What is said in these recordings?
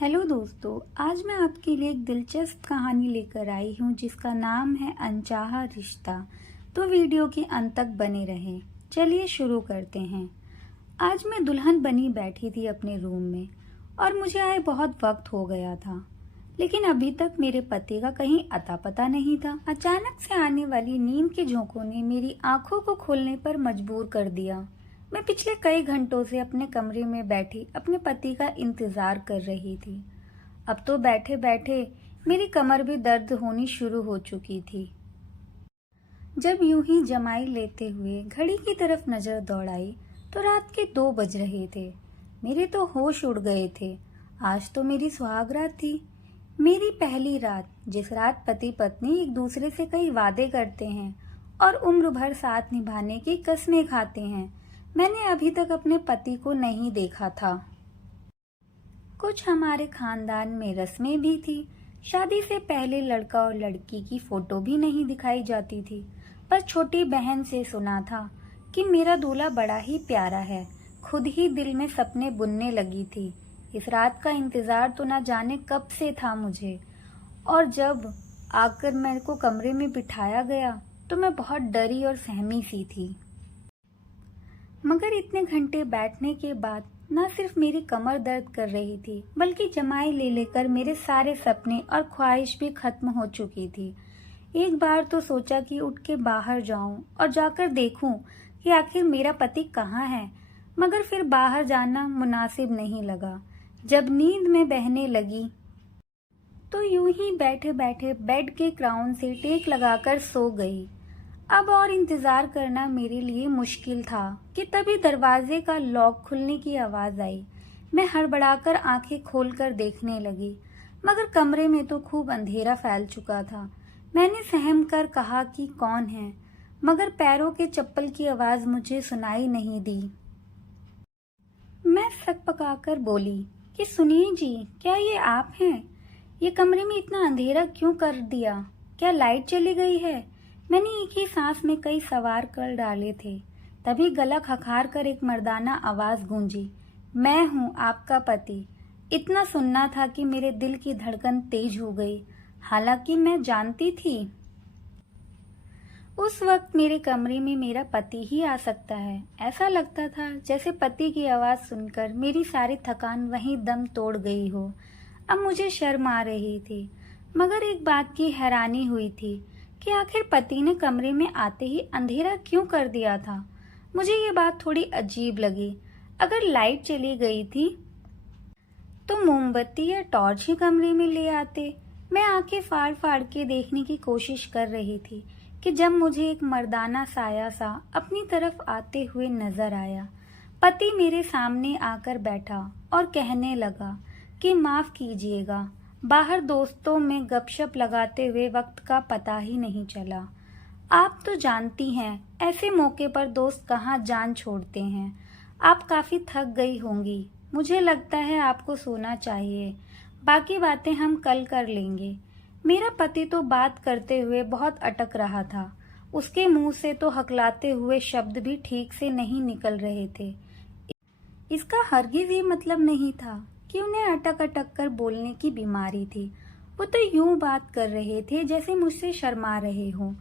Hello दोस्तों, आज मैं आपके लिए एक दिलचस्प कहानी लेकर आई हूँ जिसका नाम है अनचाहा रिश्ता। तो वीडियो के अंत तक बने रहें। चलिए शुरू करते हैं। आज मैं दुल्हन बनी बैठी थी अपने रूम में और मुझे आए बहुत वक्त हो गया था, लेकिन अभी तक मेरे पति का कहीं अता पता नहीं था। अचानक से आने वाली नींद के झोंकों ने मेरी आंखों को खोलने पर मजबूर कर दिया। मैं पिछले कई घंटों से अपने कमरे में बैठी अपने पति का इंतजार कर रही थी। अब तो बैठे बैठे मेरी कमर भी दर्द होनी शुरू हो चुकी थी। जब यूं ही जमाई लेते हुए घड़ी की तरफ नजर दौड़ाई तो रात के 2 बज रहे थे। मेरे तो होश उड़ गए थे। आज तो मेरी सुहागरात थी, मेरी पहली रात, जिस रात पति पत्नी एक दूसरे से कई वादे करते हैं और उम्र भर साथ निभाने की कस्में खाते हैं। मैंने अभी तक अपने पति को नहीं देखा था। कुछ हमारे खानदान में रस्में भी थी। शादी से पहले लड़का और लड़की की फोटो भी नहीं दिखाई जाती थी, पर छोटी बहन से सुना था कि मेरा दूल्हा बड़ा ही प्यारा है। खुद ही दिल में सपने बुनने लगी थी। इस रात का इंतजार तो ना जाने कब से था मुझे, और जब आकर मेरे को कमरे में बिठाया गया तो मैं बहुत डरी और सहमी सी थी। मगर इतने घंटे बैठने के बाद न सिर्फ मेरी कमर दर्द कर रही थी, बल्कि जमाई ले लेकर मेरे सारे सपने और ख्वाहिश भी खत्म हो चुकी थी। एक बार तो सोचा कि उठ के बाहर जाऊं और जाकर देखूं कि आखिर मेरा पति कहाँ है, मगर फिर बाहर जाना मुनासिब नहीं लगा। जब नींद में बहने लगी तो यूं ही बैठे बैठे बेड के क्राउन से टेक लगाकर सो गई। अब और इंतजार करना मेरे लिए मुश्किल था कि तभी दरवाजे का लॉक खुलने की आवाज आई। मैं हड़बड़ाकर आंखें खोलकर देखने लगी, मगर कमरे में तो खूब अंधेरा फैल चुका था। मैंने सहम कर कहा कि कौन है, मगर पैरों के चप्पल की आवाज मुझे सुनाई नहीं दी। मैं सकपकाकर बोली कि सुनिए जी, क्या ये आप हैं? ये कमरे में इतना अंधेरा क्यों कर दिया? क्या लाइट चली गई है? मैंने एक ही सांस में कई सवार कर डाले थे। तभी गला खखार कर एक मर्दाना आवाज गूंजी, मैं हूँ आपका पति। इतना सुनना था कि मेरे दिल की धड़कन तेज हो गई। हालांकि मैं जानती थी उस वक्त मेरे कमरे में मेरा पति ही आ सकता है। ऐसा लगता था जैसे पति की आवाज सुनकर मेरी सारी थकान वहीं दम तोड़ गई हो। अब मुझे शर्म आ रही थी, मगर एक बात की हैरानी हुई थी कि आखिर पति ने कमरे में आते ही अंधेरा क्यों कर दिया था। मुझे ये बात थोड़ी अजीब लगी। अगर लाइट चली गई थी तो मोमबत्ती या टॉर्च ही कमरे में ले आते। मैं आंखें फाड़ फाड़ के देखने की कोशिश कर रही थी कि जब मुझे एक मर्दाना साया सा अपनी तरफ आते हुए नजर आया। पति मेरे सामने आकर बैठा और कहने लगा कि माफ कीजिएगा, बाहर दोस्तों में गपशप लगाते हुए वक्त का पता ही नहीं चला। आप तो जानती हैं, ऐसे मौके पर दोस्त कहाँ जान छोड़ते हैं। आप काफी थक गई होंगी। मुझे लगता है आपको सोना चाहिए। बाकी बातें हम कल कर लेंगे। मेरा पति तो बात करते हुए बहुत अटक रहा था। उसके मुंह से तो हकलाते हुए शब्द भी ठीक से नहीं निकल रहे थे। इसका हरगिज ये मतलब नहीं था कि उन्हें अटक अटक कर बोलने की बीमारी थी। वो तो यूं बात कर रहे थे जैसे मुझसे शर्मा रहे हो।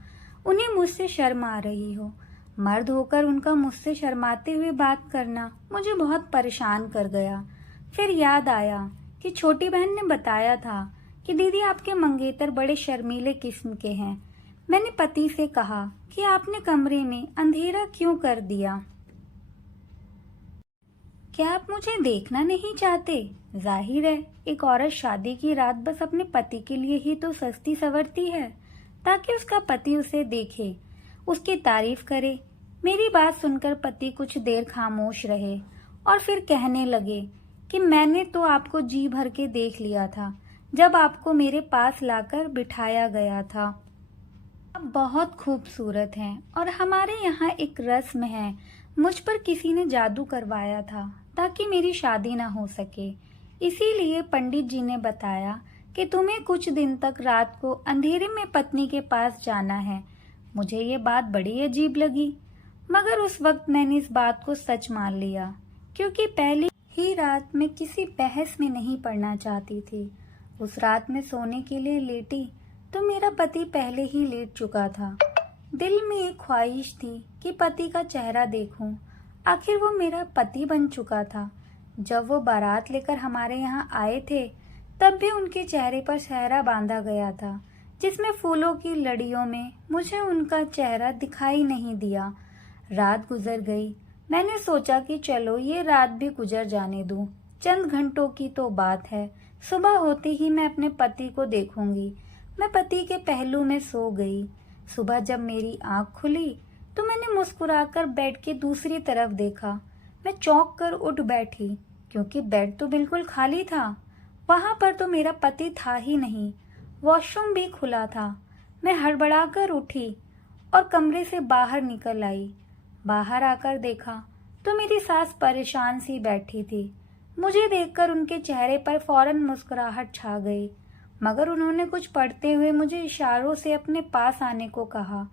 उन्हें मुझसे शर्म आ रही हो। मर्द होकर उनका मुझसे शर्माते हुए बात करना मुझे बहुत परेशान कर गया। फिर याद आया कि छोटी बहन ने बताया था कि दीदी आपके मंगेतर बड़े शर्मीले किस्म के हैं। मैंने पति से कहा कि आपने कमरे में अंधेरा क्यों कर दिया? क्या आप मुझे देखना नहीं चाहते? जाहिर है, एक औरत शादी की रात बस अपने पति के लिए ही तो सजती संवरती है, ताकि उसका पति उसे देखे, उसकी तारीफ करे। मेरी बात सुनकर पति कुछ देर खामोश रहे और फिर कहने लगे कि मैंने तो आपको जी भर के देख लिया था जब आपको मेरे पास लाकर बिठाया गया था। आप बहुत खूबसूरत हैं और हमारे यहाँ एक रस्म है, मुझ पर किसी ने जादू करवाया था ताकि मेरी शादी ना हो सके। इसीलिए पंडित जी ने बताया कि तुम्हें कुछ दिन तक रात को अंधेरे में पत्नी के पास जाना है। मुझे ये बात बड़ी अजीब लगी, मगर उस वक्त मैंने इस बात को सच मान लिया, क्योंकि पहले ही रात मैं किसी बहस में नहीं पड़ना चाहती थी। उस रात में सोने के लिए लेटी तो मेरा पति पहले ही लेट चुका था। दिल में एक ख्वाहिश थी कि पति का चेहरा देखूं। आखिर वो मेरा पति बन चुका था। जब वो बारात लेकर हमारे यहाँ आए थे तब भी उनके चेहरे पर सेहरा बांधा गया था, जिसमें फूलों की लड़ियों में मुझे उनका चेहरा दिखाई नहीं दिया। रात गुजर गई। मैंने सोचा कि चलो ये रात भी गुजर जाने दूं। चंद घंटों की तो बात है। सुबह होते ही मैं अपने पति को देखूंगी। मैं पति के पहलू में सो गई। सुबह जब मेरी आंख खुली तो मैंने मुस्कुराकर बेड के दूसरी तरफ देखा। मैं चौंक कर उठ बैठी क्योंकि बेड तो बिल्कुल खाली था। वहां पर तो मेरा पति था ही नहीं। वॉशरूम भी खुला था। मैं हड़बड़ाकर उठी और कमरे से बाहर निकल आई। बाहर आकर देखा तो मेरी सास परेशान सी बैठी थी। मुझे देखकर उनके चेहरे पर फौरन मुस्कुराहट छा गई, मगर उन्होंने कुछ पढ़ते हुए मुझे इशारों से अपने पास आने को कहा।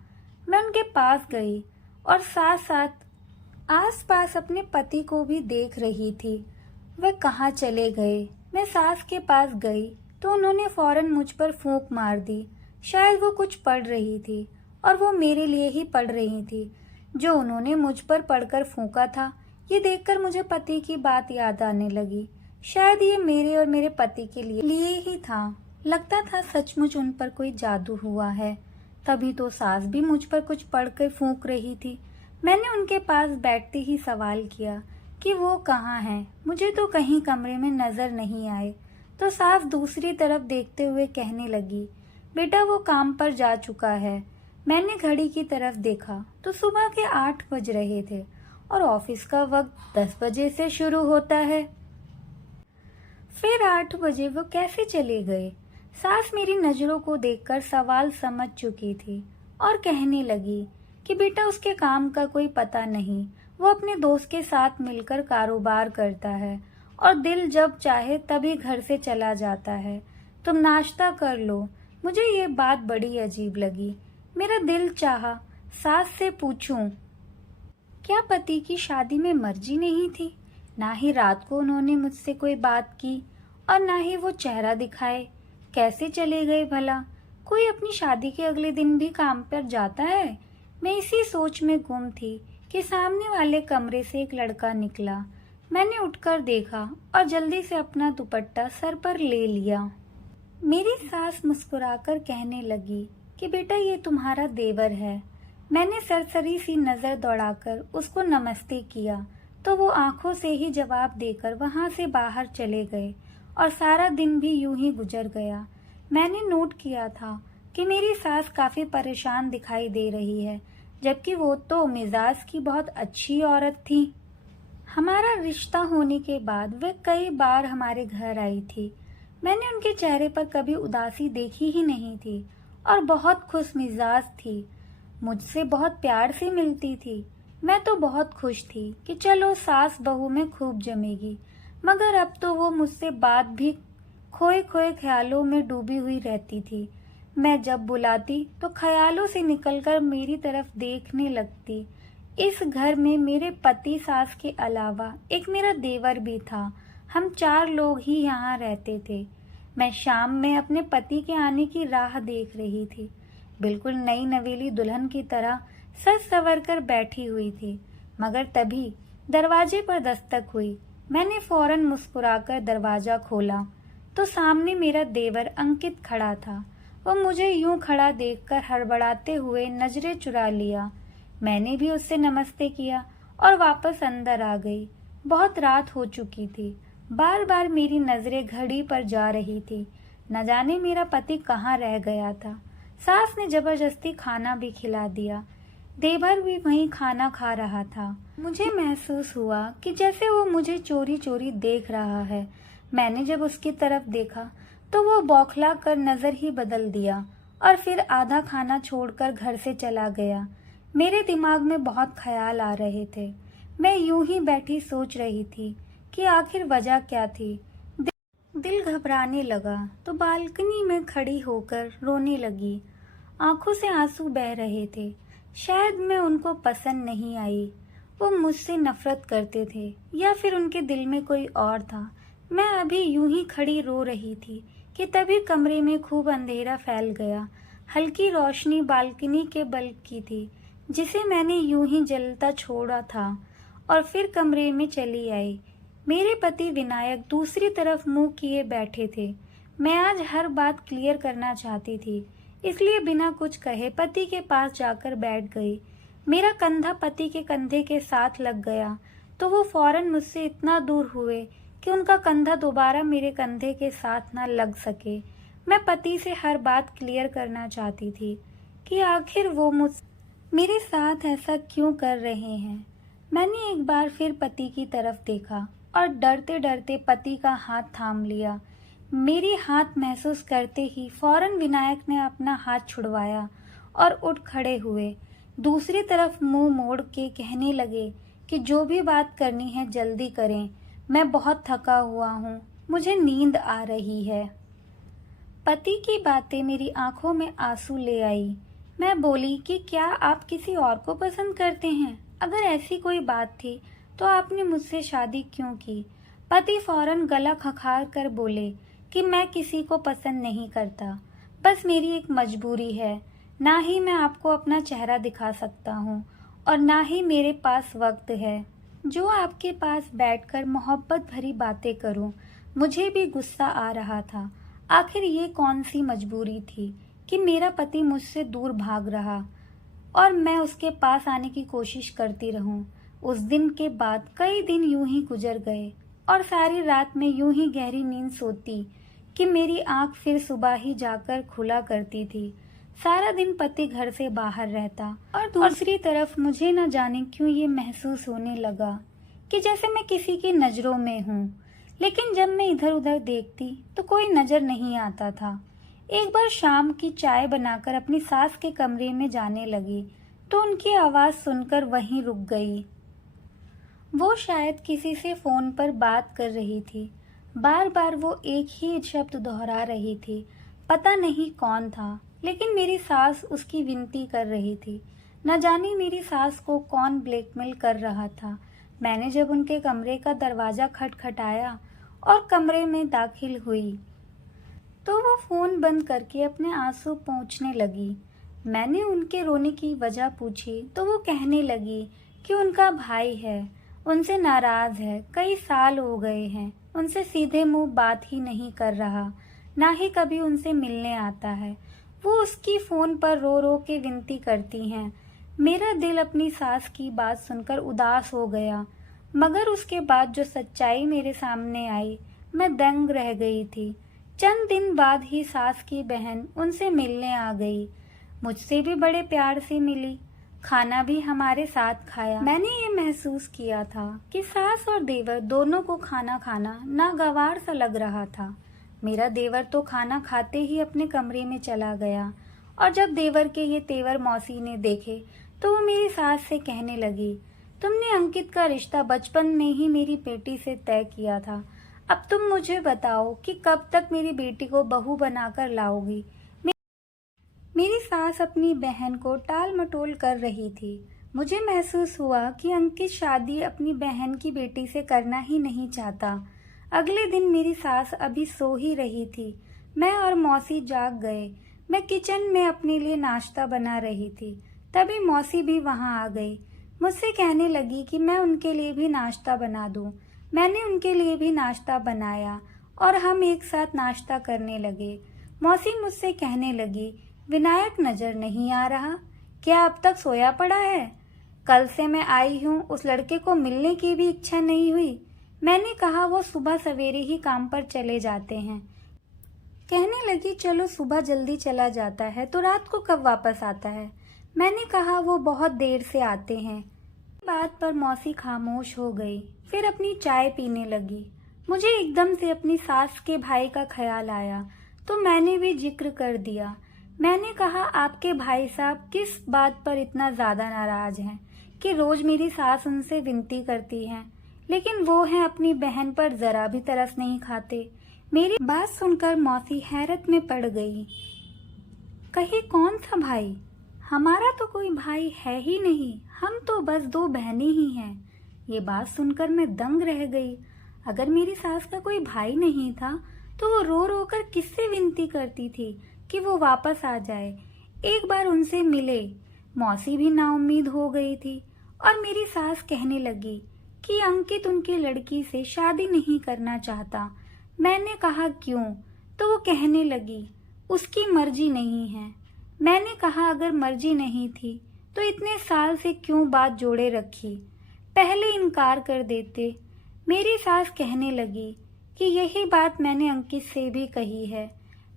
मैं उनके पास गई और साथ साथ आसपास अपने पति को भी देख रही थी। वह कहाँ चले गए। मैं सास के पास गई तो उन्होंने फौरन मुझ पर फूंक मार दी। शायद वो कुछ पढ़ रही थी और वो मेरे लिए ही पढ़ रही थी। जो उन्होंने मुझ पर पढ़कर फूंका था, ये देखकर मुझे पति की बात याद आने लगी। शायद ये मेरे और मेरे पति के लिए ही था। लगता था सचमुच उन पर कोई जादू हुआ है। तभी तो सास भी मुझ पर कुछ पढ़कर फूंक रही थी। मैंने उनके पास बैठते ही सवाल किया कि वो कहाँ हैं। मुझे तो कहीं कमरे में नजर नहीं आए। तो सास दूसरी तरफ देखते हुए कहने लगी, बेटा वो काम पर जा चुका है। मैंने घड़ी की तरफ देखा तो सुबह के 8 बज रहे थे और ऑफिस का वक्त 10 बजे से शुरू होता है। फिर 8 बजे वो कैसे चले गए? सास मेरी नजरों को देखकर सवाल समझ चुकी थी और कहने लगी कि बेटा उसके काम का कोई पता नहीं। वो अपने दोस्त के साथ मिलकर कारोबार करता है और दिल जब चाहे तभी घर से चला जाता है। तुम नाश्ता कर लो। मुझे ये बात बड़ी अजीब लगी। मेरा दिल चाहा सास से पूछूं, क्या पति की शादी में मर्जी नहीं थी? ना ही रात को उन्होंने मुझसे कोई बात की और ना ही वो चेहरा दिखाए। कैसे चले गए भला? कोई अपनी शादी के अगले दिन भी काम पर जाता है? मैं इसी सोच में गुम थी कि सामने वाले कमरे से एक लड़का निकला। मैंने उठकर देखा और जल्दी से अपना दुपट्टा सर पर ले लिया। मेरी सास मुस्कुराकर कहने लगी कि बेटा ये तुम्हारा देवर है। मैंने सरसरी सी नजर दौड़ाकर उसको नमस्ते किया तो वो आंखों से ही जवाब देकर वहां से बाहर चले गए और सारा दिन भी यूं ही गुजर गया। मैंने नोट किया था कि मेरी सास काफी परेशान दिखाई दे रही है, जबकि वो तो मिजाज की बहुत अच्छी औरत थी। हमारा रिश्ता होने के बाद वह कई बार हमारे घर आई थी। मैंने उनके चेहरे पर कभी उदासी देखी ही नहीं थी और बहुत खुश मिजाज थी। मुझसे बहुत प्यार से मिलती थी। मैं तो बहुत खुश थी कि चलो सास बहू में खूब जमेगी, मगर अब तो वो मुझसे बात भी खोए खोए ख्यालों में डूबी हुई रहती थी। मैं जब बुलाती तो ख्यालों से निकलकर मेरी तरफ देखने लगती। इस घर में मेरे पति सास के अलावा एक मेरा देवर भी था। हम 4 लोग ही यहाँ रहते थे। मैं शाम में अपने पति के आने की राह देख रही थी। बिल्कुल नई नवेली दुल्हन की तरह सज संवर कर बैठी हुई थी, मगर तभी दरवाजे पर दस्तक हुई। मैंने फौरन मुस्कुराकर दरवाजा खोला तो सामने मेरा देवर अंकित खड़ा था। वो मुझे यूं खड़ा देखकर हड़बड़ाते हुए नजरें चुरा लिया। मैंने भी उससे नमस्ते किया और वापस अंदर आ गई। बहुत रात हो चुकी थी। बार बार मेरी नजरें घड़ी पर जा रही थी। न जाने मेरा पति कहाँ रह गया था। सास ने जबरदस्ती खाना भी खिला दिया। देवर भी वहीं खाना खा रहा था। मुझे महसूस हुआ कि जैसे वो मुझे चोरी चोरी देख रहा है। मैंने जब उसकी तरफ देखा तो वो बौखला कर नजर ही बदल दिया और फिर आधा खाना छोड़कर घर से चला गया। मेरे दिमाग में बहुत ख्याल आ रहे थे। मैं यूं ही बैठी सोच रही थी कि आखिर वजह क्या थी। दिल घबराने लगा तो बालकनी में खड़ी होकर रोने लगी। आंखों से आंसू बह रहे थे। शायद मैं उनको पसंद नहीं आई वो मुझसे नफरत करते थे या फिर उनके दिल में कोई और था। मैं अभी यूं ही खड़ी रो रही थी कि तभी कमरे में खूब अंधेरा फैल गया। हल्की रोशनी बालकनी के बल्ब की थी जिसे मैंने यूं ही जलता छोड़ा था और फिर कमरे में चली आई। मेरे पति विनायक दूसरी तरफ मुंह किए बैठे थे। मैं आज हर बात क्लियर करना चाहती थी, इसलिए बिना कुछ कहे पति के पास जाकर बैठ गई। मेरा कंधा पति के कंधे के साथ लग गया तो वो फौरन मुझसे इतना दूर हुए कि उनका कंधा दोबारा मेरे कंधे के साथ न लग सके। मैं पति से हर बात क्लियर करना चाहती थी कि आखिर वो मेरे साथ ऐसा क्यों कर रहे हैं। मैंने एक बार फिर पति की तरफ देखा और डरते डरते पति का हाथ थाम लिया। मेरी हाथ महसूस करते ही फौरन विनायक ने अपना हाथ छुड़वाया और उठ खड़े हुए। दूसरी तरफ मुंह मोड़ के कहने लगे कि जो भी बात करनी है जल्दी करें, मैं बहुत थका हुआ हूँ, मुझे नींद आ रही है। पति की बातें मेरी आंखों में आंसू ले आई। मैं बोली कि क्या आप किसी और को पसंद करते हैं? अगर ऐसी कोई बात थी तो आपने मुझसे शादी क्यों की? पति फौरन गला खखार कर बोले कि मैं किसी को पसंद नहीं करता, बस मेरी एक मजबूरी है। ना ही मैं आपको अपना चेहरा दिखा सकता हूँ और ना ही मेरे पास वक्त है जो आपके पास बैठकर मोहब्बत भरी बातें करूँ। मुझे भी गुस्सा आ रहा था। आखिर ये कौन सी मजबूरी थी कि मेरा पति मुझसे दूर भाग रहा और मैं उसके पास आने की कोशिश करती रहूं। उस दिन के बाद कई दिन यूं ही गुजर गए और सारी रात में यूं ही गहरी नींद सोती कि मेरी आंख फिर सुबह ही जाकर खुला करती थी। सारा दिन पति घर से बाहर रहता और दूसरी तरफ मुझे न जाने क्यों ये महसूस होने लगा कि जैसे मैं किसी की नजरों में हूँ। लेकिन जब मैं इधर उधर देखती तो कोई नजर नहीं आता था। एक बार शाम की चाय बनाकर अपनी सास के कमरे में जाने लगी तो उनकी आवाज सुनकर वहीं रुक गई। वो शायद किसी से फोन पर बात कर रही थी। बार बार वो एक ही शब्द दोहरा रही थी। पता नहीं कौन था, लेकिन मेरी सास उसकी विनती कर रही थी। न जाने मेरी सास को कौन ब्लैकमेल कर रहा था। मैंने जब उनके कमरे का दरवाजा खटखटाया और कमरे में दाखिल हुई तो वो फोन बंद करके अपने आंसू पोंछने लगी। मैंने उनके रोने की वजह पूछी तो वो कहने लगी कि उनका भाई है, उनसे नाराज है, कई साल हो गए हैं, उनसे सीधे मुंह बात ही नहीं कर रहा, ना ही कभी उनसे मिलने आता है। वो उसकी फोन पर रो रो के विनती करती हैं। मेरा दिल अपनी सास की बात सुनकर उदास हो गया, मगर उसके बाद जो सच्चाई मेरे सामने आई, मैं दंग रह गई थी। चंद दिन बाद ही सास की बहन उनसे मिलने आ गई। मुझसे भी बड़े प्यार से मिली, खाना भी हमारे साथ खाया। मैंने ये महसूस किया था कि सास और देवर दोनों को खाना खाना नागवार सा लग रहा था। मेरा देवर तो खाना खाते ही अपने कमरे में चला गया और जब देवर के ये तेवर मौसी ने देखे तो वो मेरी सास से कहने लगी, तुमने अंकित का रिश्ता बचपन में ही मेरी बेटी से तय किया था। अब तुम मुझे बताओ कि कब तक मेरी बेटी को बहू बनाकर लाओगी। मेरी सास अपनी बहन को टाल मटोल कर रही थी। मुझे महसूस हुआ कि अंकित शादी अपनी बहन की बेटी से करना ही नहीं चाहता। अगले दिन मेरी सास अभी सो ही रही थी। मैं और मौसी जाग गए। मैं किचन में अपने लिए नाश्ता बना रही थी, तभी मौसी भी वहां आ गई। मुझसे कहने लगी कि मैं उनके लिए भी नाश्ता बना दूं। मैंने उनके लिए भी नाश्ता बनाया और हम एक साथ नाश्ता करने लगे। मौसी मुझसे कहने लगी, विनायक नजर नहीं आ रहा, क्या अब तक सोया पड़ा है? कल से मैं आई हूँ, उस लड़के को मिलने की भी इच्छा नहीं हुई। मैंने कहा वो सुबह सवेरे ही काम पर चले जाते हैं। कहने लगी, चलो सुबह जल्दी चला जाता है तो रात को कब वापस आता है? मैंने कहा वो बहुत देर से आते हैं। बात पर मौसी खामोश हो गई, फिर अपनी चाय पीने लगी। मुझे एकदम से अपनी सास के भाई का ख्याल आया तो मैंने भी जिक्र कर दिया। मैंने कहा, आपके भाई साहब किस बात पर इतना ज्यादा नाराज हैं कि रोज मेरी सास उनसे विनती करती हैं, लेकिन वो हैं अपनी बहन पर जरा भी तरस नहीं खाते। मेरी बात सुनकर मौसी हैरत में पड़ गई। कहीं कौन सा भाई? हमारा तो कोई भाई है ही नहीं, हम तो बस दो बहनें ही हैं। ये बात सुनकर मैं दंग रह गई। अगर मेरी सास का कोई भाई नहीं था तो वो रो रो कर किससे विनती करती थी कि वो वापस आ जाए, एक बार उनसे मिले। मौसी भी नाउम्मीद हो गई थी और मेरी सास कहने लगी कि अंकित उनकी लड़की से शादी नहीं करना चाहता। मैंने कहा क्यों, तो वो कहने लगी उसकी मर्जी नहीं है। मैंने कहा अगर मर्जी नहीं थी तो इतने साल से क्यों बात जोड़े रखी, पहले इनकार कर देते। मेरी सास कहने लगी कि यही बात मैंने अंकित से भी कही है।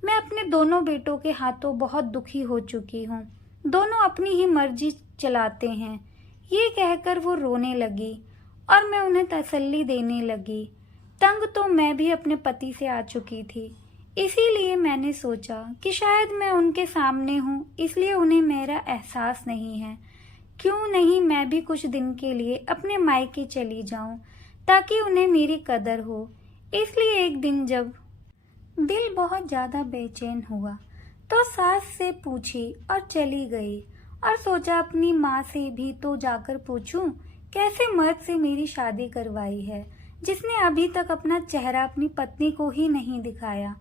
मैं अपने दोनों बेटों के हाथों बहुत दुखी हो चुकी हूँ, दोनों अपनी ही मर्जी चलाते हैं। ये कहकर वो रोने लगी और मैं उन्हें तसल्ली देने लगी। तंग तो मैं भी अपने पति से आ चुकी थी, इसीलिए मैंने सोचा कि शायद मैं उनके सामने हूँ, इसलिए उन्हें मेरा एहसास नहीं है। क्यों नहीं मैं भी कुछ दिन के लिए अपने मायके चली जाऊं ताकि उन्हें मेरी कदर हो। इसलिए एक दिन जब दिल बहुत ज्यादा बेचैन हुआ तो सास से पूछी और चली गई और सोचा अपनी माँ से भी तो जाकर पूछूं कैसे मर्द से मेरी शादी करवाई है जिसने अभी तक अपना चेहरा अपनी पत्नी को ही नहीं दिखाया।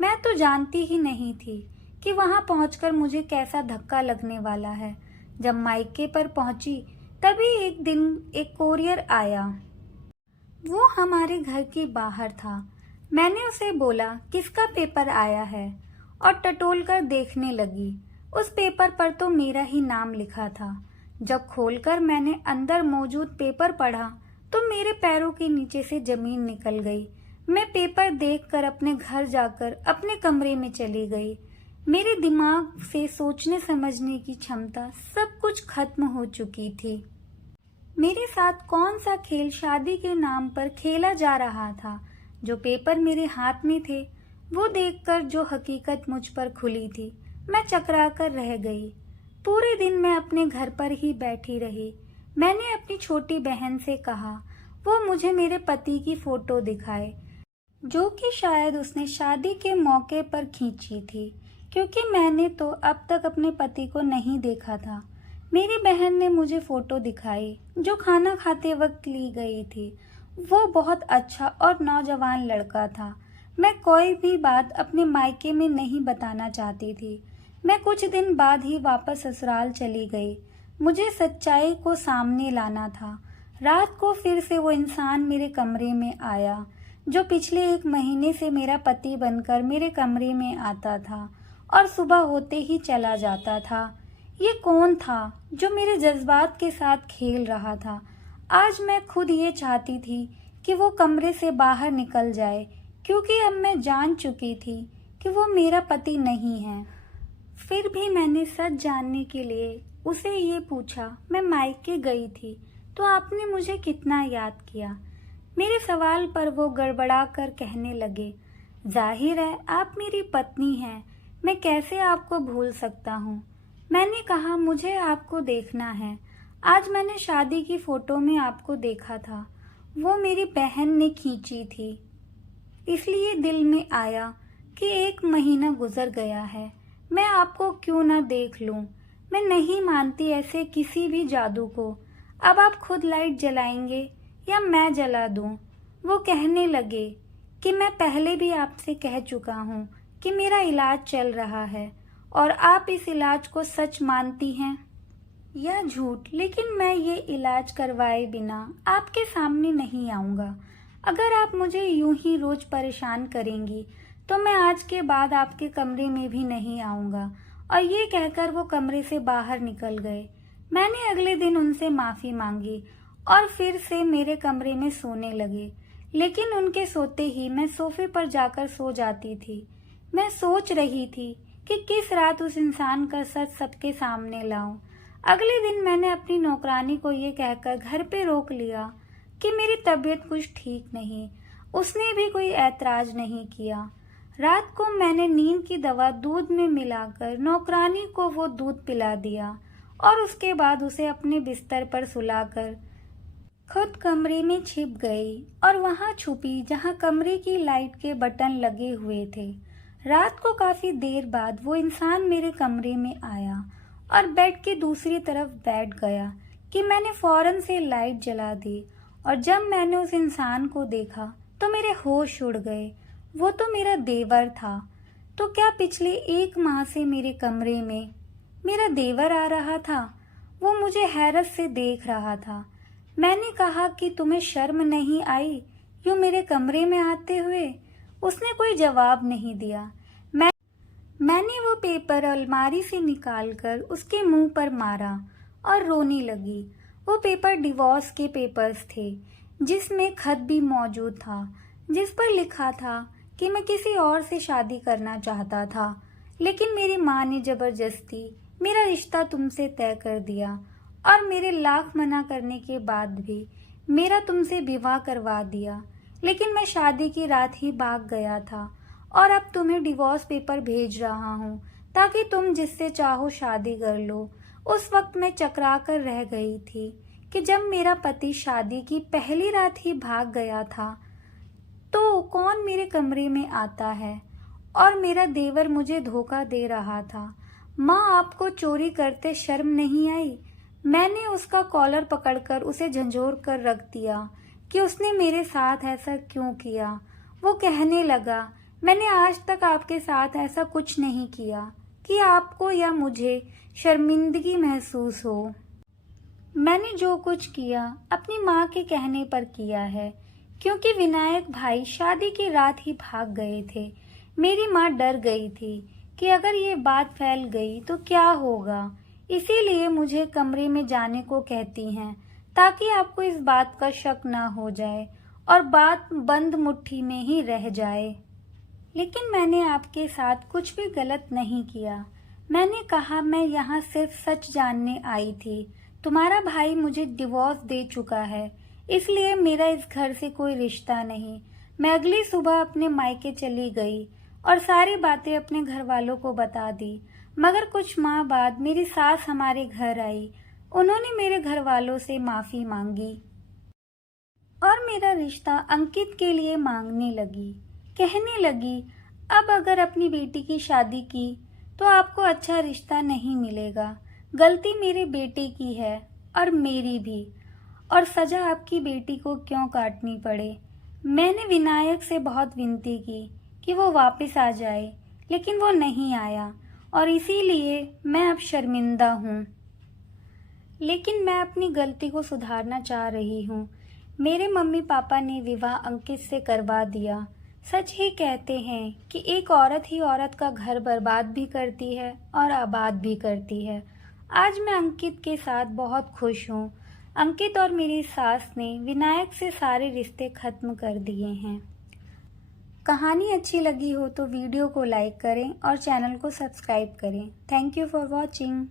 मैं तो जानती ही नहीं थी कि वहां पहुंचकर मुझे कैसा धक्का लगने वाला है। जब मायके पर पहुंची तभी एक दिन एक कोरियर आया। वो हमारे घर के बाहर था। मैंने उसे बोला किसका पेपर आया है और टटोल कर देखने लगी। उस पेपर पर तो मेरा ही नाम लिखा था। जब खोलकर मैंने अंदर मौजूद पेपर पढ़ा तो मेरे पैरों के नीचे से जमीन निकल गई। मैं पेपर देखकर अपने घर जाकर अपने कमरे में चली गई। मेरे दिमाग से सोचने समझने की क्षमता सब कुछ खत्म हो चुकी थी। मेरे साथ कौन सा खेल शादी के नाम पर खेला जा रहा था। जो पेपर मेरे हाथ में थे वो देखकर जो हकीकत मुझ पर खुली थी, मैं चकरा कर रह गई। पूरे दिन मैं अपने घर पर ही बैठी रही। मैंने अपनी छोटी बहन से कहा वो मुझे मेरे पति की फोटो दिखाए, जो कि शायद उसने शादी के मौके पर खींची थी, क्योंकि मैंने तो अब तक अपने पति को नहीं देखा था। मेरी बहन ने मुझे फोटो दिखाई जो खाना खाते वक्त ली गई थी। वो बहुत अच्छा और नौजवान लड़का था। मैं कोई भी बात अपने मायके में नहीं बताना चाहती थी। मैं कुछ दिन बाद ही वापस ससुराल चली गई। मुझे सच्चाई को सामने लाना था। रात को फिर से वो इंसान मेरे कमरे में आया जो पिछले 1 महीने से मेरा पति बनकर मेरे कमरे में आता था और सुबह होते ही चला जाता था। ये कौन था जो मेरे जज्बात के साथ खेल रहा था? आज मैं खुद ये चाहती थी कि वो कमरे से बाहर निकल जाए, क्योंकि अब मैं जान चुकी थी कि वो मेरा पति नहीं है। फिर भी मैंने सच जानने के लिए उसे ये पूछा, मैं मायके गई थी तो आपने मुझे कितना याद किया? मेरे सवाल पर वो गड़बड़ा कर कहने लगे, जाहिर है आप मेरी पत्नी हैं, मैं कैसे आपको भूल सकता हूँ। मैंने कहा मुझे आपको देखना है। आज मैंने शादी की फोटो में आपको देखा था, वो मेरी बहन ने खींची थी, इसलिए दिल में आया कि 1 महीना गुजर गया है, मैं आपको क्यों ना देख लूं। मैं नहीं मानती ऐसे किसी भी जादू को। अब आप खुद लाइट जलाएंगे या मैं जला दूं? वो कहने लगे कि मैं पहले भी आपसे कह चुका हूँ कि मेरा इलाज चल रहा है और आप इस इलाज को सच मानती हैं या झूठ, लेकिन मैं ये इलाज करवाए बिना आपके सामने नहीं आऊँगा। अगर आप मुझे यूं ही रोज परेशान करेंगी तो मैं आज के बाद आपके कमरे में भी नहीं आऊँगा। और ये कहकर वो कमरे से बाहर निकल गए। मैंने अगले दिन उनसे माफ़ी मांगी और फिर से मेरे कमरे में सोने लगे, लेकिन उनके सोते ही मैं सोफे पर जाकर सो जाती थी। मैं सोच रही थी कि किस रात उस इंसान का सच सबके सामने लाऊं। अगले दिन मैंने अपनी नौकरानी को ये कहकर घर पे रोक लिया कि मेरी तबीयत कुछ ठीक नहीं। उसने भी कोई ऐतराज नहीं किया। रात को मैंने नींद की दवा दूध में मिलाकर नौकरानी को वो दूध पिला दिया और उसके बाद उसे अपने बिस्तर पर सुलाकर खुद कमरे में छिप गई और वहां छुपी जहां कमरे की लाइट के बटन लगे हुए थे। रात को काफी देर बाद वो इंसान मेरे कमरे में आया और बेड के दूसरी तरफ बैठ गया कि मैंने फौरन से लाइट जला दी। और जब मैंने उस इंसान को देखा तो मेरे होश उड़ गए। वो तो मेरा देवर था। तो क्या पिछले 1 माह से मेरे कमरे में मेरा देवर आ रहा था? वो मुझे हैरत से देख रहा था। मैंने कहा कि तुम्हें शर्म नहीं आई यूं मेरे कमरे में आते हुए? उसने कोई जवाब नहीं दिया। मैंने वो पेपर अलमारी से निकालकर उसके मुंह पर मारा और रोने लगी। वो पेपर डिवोर्स के पेपर्स थे, जिसमें खत भी मौजूद था, जिस पर लिखा था कि मैं किसी और से शादी करना चाहता था, लेकिन मेरी माँ ने जबरदस्ती मेरा रिश्ता तुमसे तय कर दिया और मेरे लाख मना करने के बाद भी मेरा तुमसे विवाह करवा दिया। लेकिन मैं शादी की रात ही भाग गया था और अब तुम्हें डिवोर्स पेपर भेज रहा हूँ ताकि तुम जिससे चाहो शादी कर लो। उस वक्त मैं चकरा कर रह गई थी कि जब मेरा पति शादी की पहली रात ही भाग गया था तो कौन मेरे कमरे में आता है, और मेरा देवर मुझे धोखा दे रहा था। माँ, आपको चोरी करते शर्म नहीं आई? मैंने उसका कॉलर पकड़कर उसे झंझोर कर रख दिया कि उसने मेरे साथ ऐसा क्यों किया। वो कहने लगा, मैंने आज तक आपके साथ ऐसा कुछ नहीं किया कि आपको या मुझे शर्मिंदगी महसूस हो। मैंने जो कुछ किया अपनी माँ के कहने पर किया है, क्योंकि विनायक भाई शादी की रात ही भाग गए थे। मेरी माँ डर गई थी कि अगर ये बात फैल गई तो क्या होगा, इसीलिए मुझे कमरे में जाने को कहती हैं ताकि आपको इस बात का शक ना हो जाए और बात बंद मुट्ठी में ही रह जाए। लेकिन मैंने आपके साथ कुछ भी गलत नहीं किया। मैंने कहा मैं यहाँ सिर्फ सच जानने आई थी। तुम्हारा भाई मुझे डिवोर्स दे चुका है, इसलिए मेरा इस घर से कोई रिश्ता नहीं। मैं अगली सुबह अपने मायके चली गई और सारी बातें अपने घर वालों को बता दी। मगर कुछ माह बाद मेरी सास हमारे घर आई। उन्होंने मेरे घर वालों से माफ़ी मांगी और मेरा रिश्ता अंकित के लिए मांगने लगी। कहने लगी, अब अगर अपनी बेटी की शादी की तो आपको अच्छा रिश्ता नहीं मिलेगा। गलती मेरे बेटे की है और मेरी भी, और सजा आपकी बेटी को क्यों काटनी पड़े। मैंने विनायक से बहुत विनती की कि वो वापस आ जाए, लेकिन वो नहीं आया और इसीलिए मैं अब शर्मिंदा हूँ। लेकिन मैं अपनी गलती को सुधारना चाह रही हूँ। मेरे मम्मी पापा ने विवाह अंकित से करवा दिया। सच ही कहते हैं कि एक औरत ही औरत का घर बर्बाद भी करती है और आबाद भी करती है। आज मैं अंकित के साथ बहुत खुश हूँ। अंकित और मेरी सास ने विनायक से सारे रिश्ते खत्म कर दिए हैं। कहानी अच्छी लगी हो तो वीडियो को लाइक करें और चैनल को सब्सक्राइब करें। Thank you for watching.